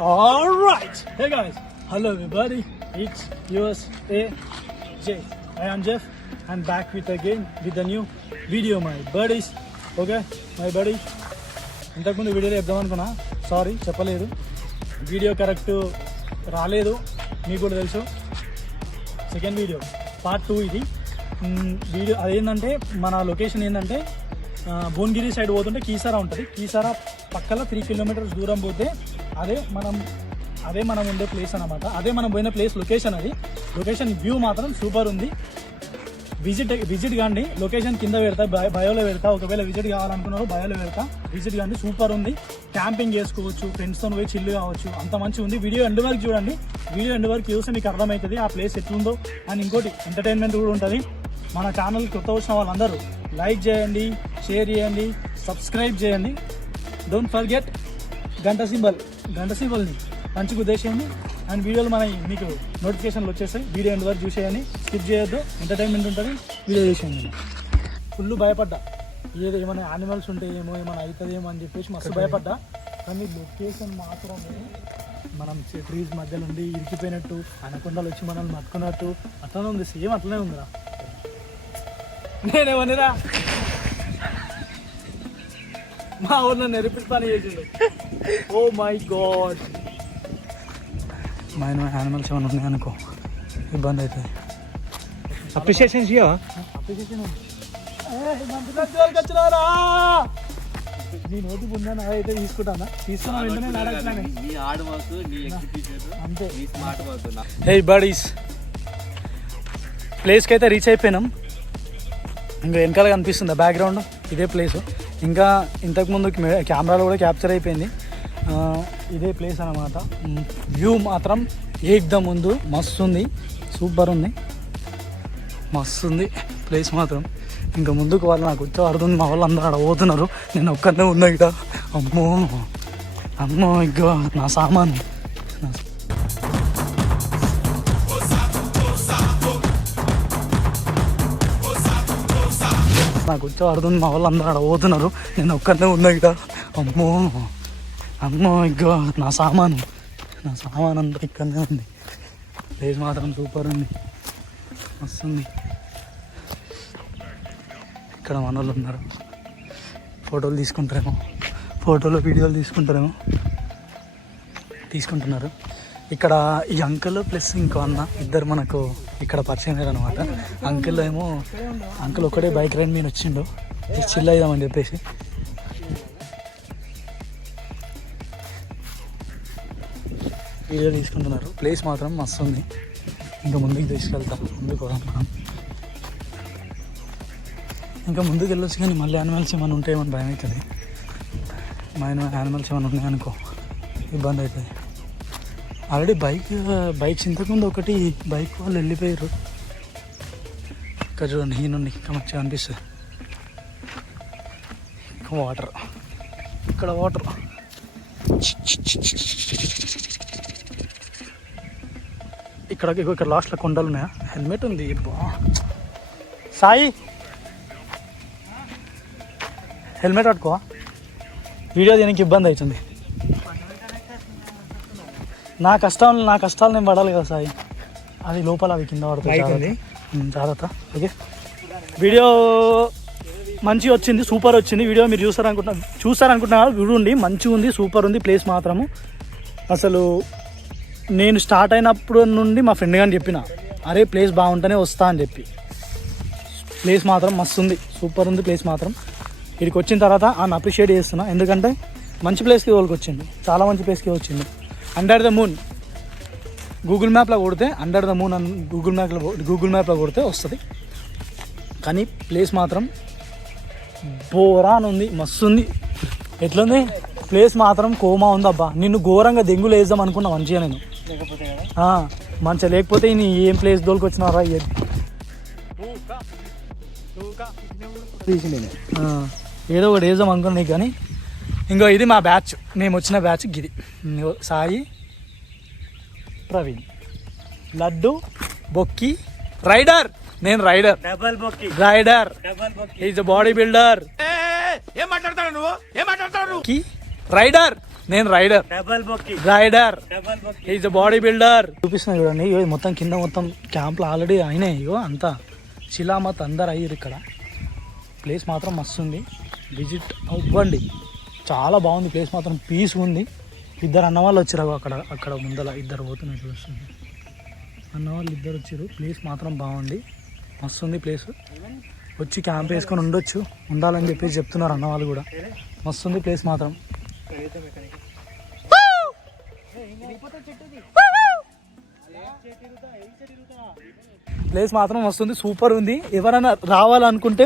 Alright, hey guys, hello everybody, it's yours AJ. I am Jeff and back with a new video, my buddies. Okay, my buddy. ఇంతకుముందు వీడియోలో చెప్దాం అనుకున్నా, sorry చెప్పలేదు, video correct రాలేదు, మీకు కూడా తెలుసు. సెకండ్ వీడియో పార్ట్ 2 ఇది. వీడియో అదేంటంటే మన లొకేషన్ ఏంటంటే భువనగిరి సైడ్ పోతుంటే కీసారా ఉంటుంది. కీసారా పక్కన 3 కిలోమీటర్స్ దూరం పోతే అదే మనం ఉండే ప్లేస్ అనమాట. అదే మనం పోయిన ప్లేస్ లొకేషన్. అది లొకేషన్ వ్యూ మాత్రం సూపర్ ఉంది. విజిట్ కాండి. లొకేషన్ కింద పెడతా, బయోలో పెడతా. ఒకవేళ విజిట్ కావాలనుకున్నారు బయోలో పెడతా, విజిట్ కాండి. సూపర్ ఉంది. క్యాంపింగ్ చేసుకోవచ్చు, ఫ్రెండ్స్తో పోయి చిల్లు కావచ్చు, అంత మంచిగా ఉంది. వీడియో ఎండ్ వరకు చూడండి. వీడియో ఎండ్ వరకు చూస్తే మీకు అర్థమవుతుంది ఆ ప్లేస్ ఎట్లుందో. అండ్ ఇంకోటి ఎంటర్టైన్మెంట్ కూడా ఉంటుంది. మన ఛానల్ కొత్త వచ్చిన వాళ్ళందరూ లైక్ చేయండి, షేర్ చేయండి, సబ్స్క్రైబ్ చేయండి. డోంట్ ఫర్గెట్ గంట సింబల్ని మంచిగా ఉద్దేశించండి. అండ్ వీడియోలు మీకు నోటిఫికేషన్లు వచ్చేస్తాయి. వీడియో ఎండ్ వరకు చూసేయండి, స్కిప్ చేయొద్దు. ఎంటర్టైన్మెంట్ ఉంటుంది. వీడియో చూసేయండి. ఫుల్ భయపడ్డా, ఏమైనా యానిమల్స్ ఉంటాయేమో, ఏమైనా అవుతుందేమో అని చెప్పేసి మస్తు భయపడ్డా. కానీ లొకేషన్ మాత్రం మనం ట్రీస్ మధ్యలో ఉండి ఇరికిపోయినట్టు, అనకొండలు వచ్చి మనల్ని మట్టుకున్నట్టు అట్లనే ఉంది. సేమ్ అట్లనే ఉందిరా. నేనేమనిరా మా ఊరిలో నెరిపి పని చేసిండు. Oh my god. మైన యానిమల్స్ ఏమైనా ఉన్నాయి అనుకో ఇబ్బంది అవుతుంది. అప్రిషియేషన్ అప్రిషియేషన్ వచ్చినారా నీ నోటి ఉందని అయితే తీసుకుంటానా? తీసుకున్నా వెంటనే అంతే. హే బడీస్, ప్లేస్కి అయితే రీచ్ అయిపోయినాం. ఇంకా వెనకాల కనిపిస్తుంది బ్యాక్గ్రౌండ్, ఇదే ప్లేస్. ఇంకా ఇంతకుముందు కెమెరాలో కూడా క్యాప్చర్ అయిపోయింది. ఇదే ప్లేస్ అన్నమాట. వ్యూ మాత్రం ఏకదమ్ ముందు మస్తు ఉంది, సూపర్ ఉంది, మస్తు ఉంది ప్లేస్ మాత్రం. ఇంకా ముందుకు వాళ్ళు నాకు వచ్చే అర్థం, మా వాళ్ళు అందరూ అడగబోతున్నారు. నేను ఒక్కనే ఉన్నా ఇక్కడ. అమ్మో ఇంకా నా సామాను నాకు వచ్చే అర్థం, మా వాళ్ళు అందరూ అడగబోతున్నారు. నేను ఒక్కనే ఉన్నా ఇక్కడ. అమ్మో ఇంకా నా సామాను అంతా ఇక్కడనే ఉంది. ప్లేస్ మాత్రం సూపర్ ఉంది, మస్తు ఉంది. ఇక్కడ మన వాళ్ళు ఉన్నారు, ఫోటోలు వీడియోలు తీసుకుంటున్నారు. ఇక్కడ ఈ అంకుల్ ప్లస్ ఇంకో అన్న ఇద్దరు మనకు ఇక్కడ పరిచయం అయ్యారు అనమాట. అంకుల్ ఒకటే బైక్ రైడ్ మీద వచ్చిండు, చిల్ అవుదామని చెప్పేసి. వీడియో తీసుకుంటున్నారు. ప్లేస్ మాత్రం మస్తు ఉంది. ఇంకా ముందుకు తీసుకెళ్తాం. ముందుకు మనం ఇంకా ముందుకు వెళ్ళొచ్చు, కానీ మళ్ళీ యానిమల్స్ ఏమైనా ఉంటాయేమని భయం అవుతుంది. యానిమల్స్ ఏమైనా ఉన్నాయనుకో ఇబ్బంది అవుతుంది. ఆల్రెడీ బైక్స్ ఇంతకుముందు ఒకటి బైక్ వాళ్ళు వెళ్ళిపోయారు. ఇక్కడ చూడండి, ఈ నుండి ఇంకా మంచిగా అనిపిస్తుంది. వాటర్, ఇక్కడ వాటర్. ఇక్కడ లాస్ట్లో కొండలు ఉన్నాయా? హెల్మెట్ ఉంది. సాయి హెల్మెట్ పట్టుకో, వీడియో దీనికి ఇబ్బంది అవుతుంది. నా కష్టాలు నేను పడాలి కదా సాయి. అది లోపల అవి కింద పడుతుంది. జాగ్రత్త. ఓకే, వీడియో మంచిగా వచ్చింది, సూపర్ వచ్చింది. వీడియో మీరు చూస్తారనుకుంటున్నా చూడండి, మంచిగా ఉంది, సూపర్ ఉంది. ప్లేస్ మాత్రము అసలు నేను స్టార్ట్ అయినప్పుడు నుండి మా ఫ్రెండ్ గారిని చెప్పిన, అరే ప్లేస్ బాగుంటేనే వస్తా అని చెప్పి. ప్లేస్ మాత్రం మస్తు ఉంది, సూపర్ ఉంది ప్లేస్ మాత్రం. ఇక్కడికి వచ్చిన తర్వాత ఆయన అప్రిషియేట్ చేస్తున్నా, ఎందుకంటే మంచి ప్లేస్కి వాళ్ళకి వచ్చింది, చాలా మంచి ప్లేస్కి వచ్చింది. అండర్ ద మూన్ గూగుల్ మ్యాప్లో కొడితే, అండర్ ద మూన్ అని గూగుల్ మ్యాప్లో కొడితే వస్తుంది. కానీ ప్లేస్ మాత్రం బోరా అని ఉంది, మస్తు ఉంది. ఎట్లుంది ప్లేస్ మాత్రం? కోమా ఉంది అబ్బా. నిన్ను ఘోరంగా దెంగులు వేద్దాం అనుకున్నా మంచిగా నేను, మంచిగా. లేకపోతే ఏం ప్లేస్ దోలికి వచ్చినారా ఏదో ఒకటి వేద్దాం అనుకున్నా. కానీ ఇంకో ఇది మా బ్యాచ్, మేము వచ్చిన బ్యాచ్ గిది. సాయి, ప్రవీణ్, లడ్డు, బొక్కి, రైడర్. నేను rider, is body builder. Rider నేను రైడర్. Is body builder. చూపిస్తున్నా చూడండి, ఇగో మొత్తం కింద మొత్తం క్యాంప్లో ఆల్రెడీ అయినాయి. ఇగో అంతా శిలామత్ అందరు అయ్యారు. ఇక్కడ ప్లేస్ మాత్రం మస్తు ఉంది, విజిట్ అవ్వండి. చాలా బాగుంది ప్లేస్ మాత్రం, పీస్ ఉంది. ఇద్దరు అన్నవాళ్ళు వచ్చారు అక్కడ ముందర ఇద్దరు పోతున్నారు చూస్తుంది. అన్నవాళ్ళు ఇద్దరు వచ్చారు. ప్లేస్ మాత్రం బాగుంది, మస్తు ఉంది ప్లేస్. వచ్చి క్యాంప్ వేసుకొని ఉండాలని చెప్పేసి చెప్తున్నారు అన్నవాళ్ళు కూడా. మస్తు ఉంది ప్లేస్ మాత్రం. ప్లేస్ మాత్రం వస్తుంది, సూపర్ ఉంది. ఎవరైనా రావాలనుకుంటే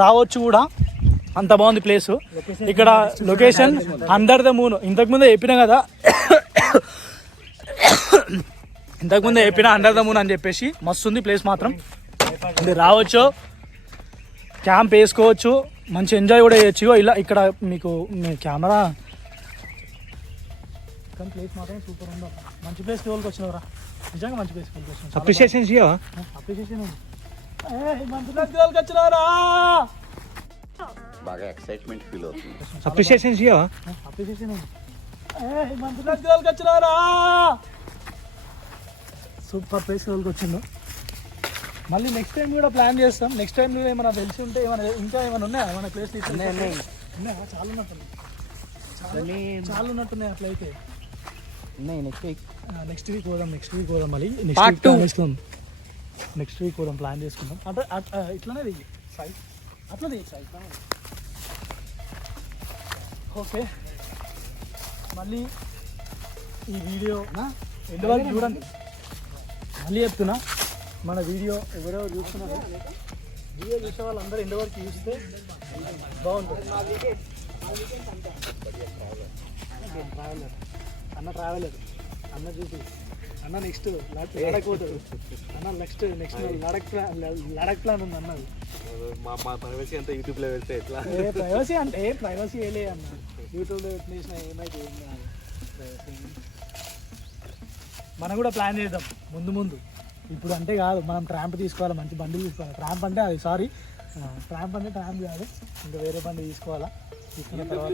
రావచ్చు కూడా, అంత బాగుంది ప్లేస్. ఇక్కడ లొకేషన్ అండర్ ద మూన్. ఇంతకుముందే చెప్పినా కదా, ఇంతకుముందే చెప్పిన అండర్ ద మూన్ అని చెప్పేసి. మస్తు ఉంది ప్లేస్ మాత్రం. మీరు రావచ్చు, క్యాంప్ వేసుకోవచ్చు, మంచి ఎంజాయ్ కూడా చేయొచ్చు. ఇలా ఇక్కడ మీకు మీ కెమెరా కానీ ప్లేస్ మాత్రం సూపర్ ఉందా. మంచి ప్లేస్ తోలుకు వచ్చినవరా, నిజంగా మంచి ప్లేస్ తోలుకు వచ్చిన. అప్రిషియేషన్ మంచి ప్లేస్ తోలుకు వచ్చినవరా. బాగా ఎక్సైట్మెంట్ ఫీల్ అవుతుంది. అప్రిషియేషన్ మంచి ప్లేస్ తోలుకు వచ్చినవరా. సూపర్ ప్లేస్ తోలుకు వచ్చిండు. మళ్ళీ నెక్స్ట్ టైం కూడా ప్లాన్ చేస్తాం. నెక్స్ట్ టైం ఏమైనా తెలిసి ఉంటే ఇంకా ఏమైనా ఉన్నాయా మన ప్లేస్? ఉన్నాయా? చాలా ఉన్నట్టున్నాయి అట్లయితే. ఉన్నాయి. నెక్స్ట్ వీక్ పోదాం. మళ్ళీ నెక్స్ట్ వీక్ పోదాం, ప్లాన్ చేసుకుందాం. అంటే ఇట్లానే సైట్ అట్లా సైట్. ఓకే, మళ్ళీ ఈ వీడియో ఎండ్ వరకు చూడండి. మళ్ళీ చెప్తున్నా, మన వీడియో ఎవరెవరు చూస్తున్నారు, వీడియో చూసే వాళ్ళందరూ ఎండ్ వరకు చూస్తే బాగుంటుంది. ట్రావెలర్ అన్న చూపి అన్న. నెక్స్ట్ లడక్ పోతాడు అన్న. నెక్స్ట్ లడక్ ప్లాన్ ఉంది అన్నది. మా ప్రైవసీ అంతా యూట్యూబ్లో వెళ్తే ఎట్లా? ప్రైవసీ అంటే ప్రైవసీ వేయలే అన్న. యూట్యూబ్లో పెట్టిన ఏమైతే ఏం కాదు. మనం కూడా ప్లాన్ చేద్దాం ముందు. ఇప్పుడు అంటే కాదు, మనం ట్రాంప్ తీసుకోవాలి, మంచి బండి తీసుకోవాలి. ట్రాంప్ అంటే అది ట్రాంప్ కాదు, ఇంకా వేరే బండి తీసుకోవాలా. తీసుకున్న తర్వాత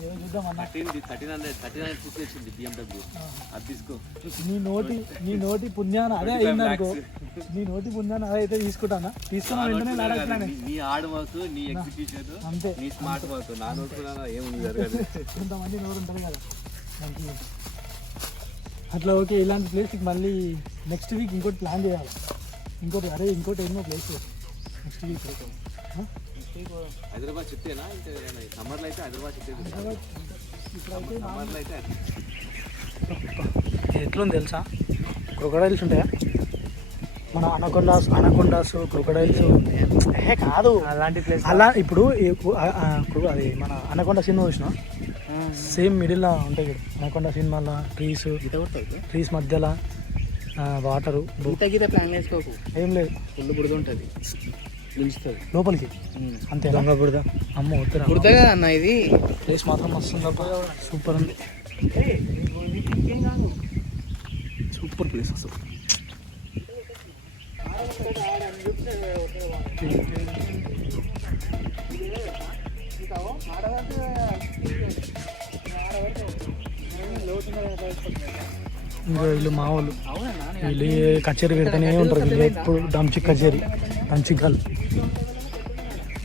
చూద్దాం అన్న. నీ నోటి పుణ్యాన అదే అయిందనుకో, అదైతే తీసుకుంటానా. తీసుకున్నా వెంటనే అంతే. కొంతమంది నోరు ఉంటుంది కదా మనకి అట్లా. ఓకే, ఇలాంటి ప్లేస్కి మళ్ళీ నెక్స్ట్ వీక్ ఇంకోటి ప్లాన్ చేయాలి. ఇంకోటి ఎన్నో ప్లేస్ నెక్స్ట్ వీక్. హైదరాబాద్ చిత్తేనా? సమ్మర్లో అయితే హైదరాబాద్ చిత్తే. ఎట్లుంది తెలుసా, క్రొకడైల్స్ ఉంటాయా మన అనకొండాస్ క్రొకడైల్స్. కాదు అలాంటి ప్లేస్. అలా ఇప్పుడు అది మన అనకొండ సినిమా చూసినా, సేమ్ మిడిల్లో ఉంటాయి కదా అనకొండ సినిమాలో. ట్రీస్ మధ్యలో వాటరు. ప్లాన్ చేసుకోకు, ఏం లేదు, ఫుల్ బురద ఉంటుంది, లోపలికి అంతే. బురద అమ్మ బురద కదా అన్న. ఇది ప్లేస్ మాత్రం వస్తుంది, సూపర్ ఉంది. సూపర్ ప్లేస్ అసలు. ఇంకా వీళ్ళు మా వాళ్ళు, వీళ్ళు కచేరీ పెడుతూనే ఉంటారు. వీళ్ళు ఎప్పుడు డంచిక్ కచేరీ, డంచిక్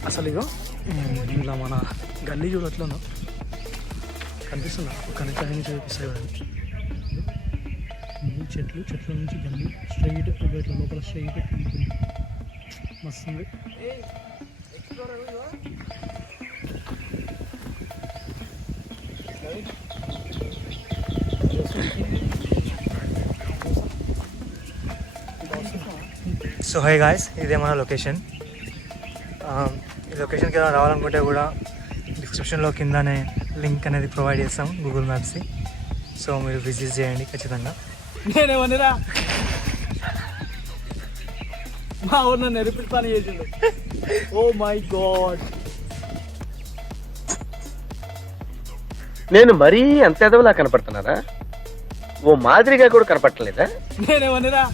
అసలు. ఇగో ఇలా మన గల్లీ చూడట్లేదు కనిపిస్తుందా? కనెక్ట్ నుంచి చూపిస్తాయి కదా చెట్ల నుంచి గల్లీ స్ట్రైట్ ఇట్లా లోపల స్ట్రైట్ మస్తుంది. సో హై గాయ్స్, ఇదే మన లొకేషన్. ఈ లొకేషన్కి ఏదైనా రావాలనుకుంటే కూడా డిస్క్రిప్షన్లో కిందనే లింక్ అనేది ప్రొవైడ్ చేస్తాం, గూగుల్ మ్యాప్స్ది. సో మీరు విజిట్ చేయండి ఖచ్చితంగా. నేనేమన్నారా, మా ఊరు నన్ను రిపీట్ పని చేసిండు. ఓ మై గాడ్, నేను మరీ అంత ఎదవలా కనపడుతున్నారా? ఓ మాదిరిగా కూడా కనపడలేదా? నేనేమన్నారా,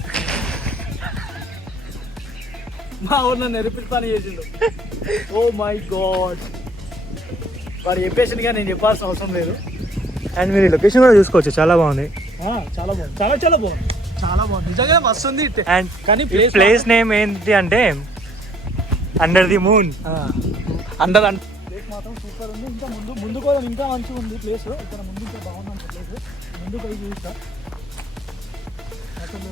మా ఊరు నన్ను రిపీట్ పని చేసిండు. Oh my god. వాడు చెప్పేసినగా నేను చెప్పాల్సిన అవసరం లేదు. అండ్ మీరు లొకేషన్ కూడా చూసుకోవచ్చు, చాలా బాగుంది. చాలా బాగుంది, చాలా చాలా బాగుంది, చాలా బాగుంది నిజంగా మస్తు ఉంది. అండ్ కానీ ప్లేస్ నేమ్ ఏంటి అంటే అండర్ ది మూన్. ప్లేస్ మాత్రం సూపర్ ఉంది. ఇంకా ముందు కూడా ఇంకా మంచిగా ఉంది ప్లేస్. ఇక్కడ ముందు ఇంకా బాగుంది ప్లేస్. ముందు పోయి చూస్తా అసలు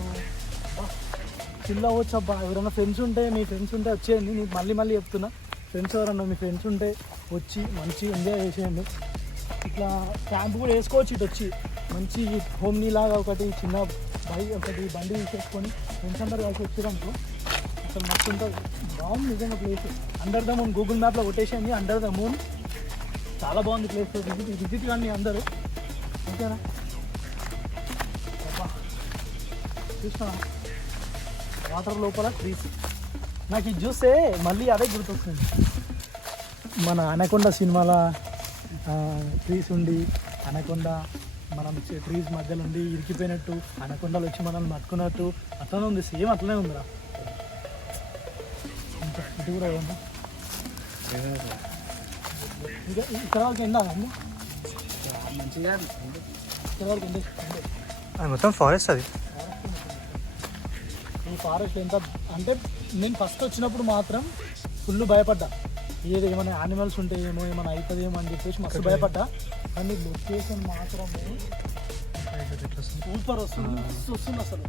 చిల్ అవ్వచ్చు అబ్బా. ఎవరైనా ఫ్రెండ్స్ ఉంటే, మీ ఫ్రెండ్స్ ఉంటే వచ్చేయండి. నేను మళ్ళీ చెప్తున్నా, ఫ్రెండ్స్ ఎవరన్నా మీ ఫ్రెండ్స్ ఉంటే వచ్చి మంచి ఎంజాయ్ చేసేయండి. ఇట్లా క్యాంప్ కూడా వేసుకోవచ్చు. ఇటు వచ్చి మంచి హోమ్నీ లాగా ఒకటి చిన్న ఒకటి బండి తీసేసుకొని ఫ్రెండ్స్ అందరూ కలిసి వచ్చేదానికి అసలు మస్తు ఉంటుంది. బాగుంది నిజంగా place. Under the moon Google మ్యాప్లో కొట్టేసేయండి, అండర్ ద మూన్. చాలా బాగుంది ప్లేస్. విజిట్ కానీ అందరూ, ఓకేనా? చూసినా వాటర్ లోపల ట్రీస్. నాకు ఇది చూస్తే మళ్ళీ అదే గుర్తొస్తుంది. మన అనకొండ సినిమాల ట్రీస్ ఉండి అనకొండ మనం ట్రీస్ మధ్యలో ఉండి ఇరికిపోయినట్టు, అనకొండలు వచ్చి మనల్ని పట్టుకున్నట్టు అట్లనే ఉంది. సేమ్ అట్లనే ఉందిరా. ఇంకా ఇటు కూడా ఉంది. ఇంకా ఇక్కడ వరకు ఎండా మంచిగా ఇక్కడ వరకు ఎండ. అది మొత్తం ఫారెస్ట్. అది ఈ ఫారెస్ట్ ఎంత అంటే నేను ఫస్ట్ వచ్చినప్పుడు మాత్రం ఫుల్ భయపడ్డా. ఏమైనా యానిమల్స్ ఉంటాయేమో, ఏమైనా అవుతుందేమో అని చెప్పేసి మస్తు భయపడ్డా. కానీ లొకేషన్ మాత్రం సూపర్ వస్తుంది, మస్తు వస్తుంది అసలు.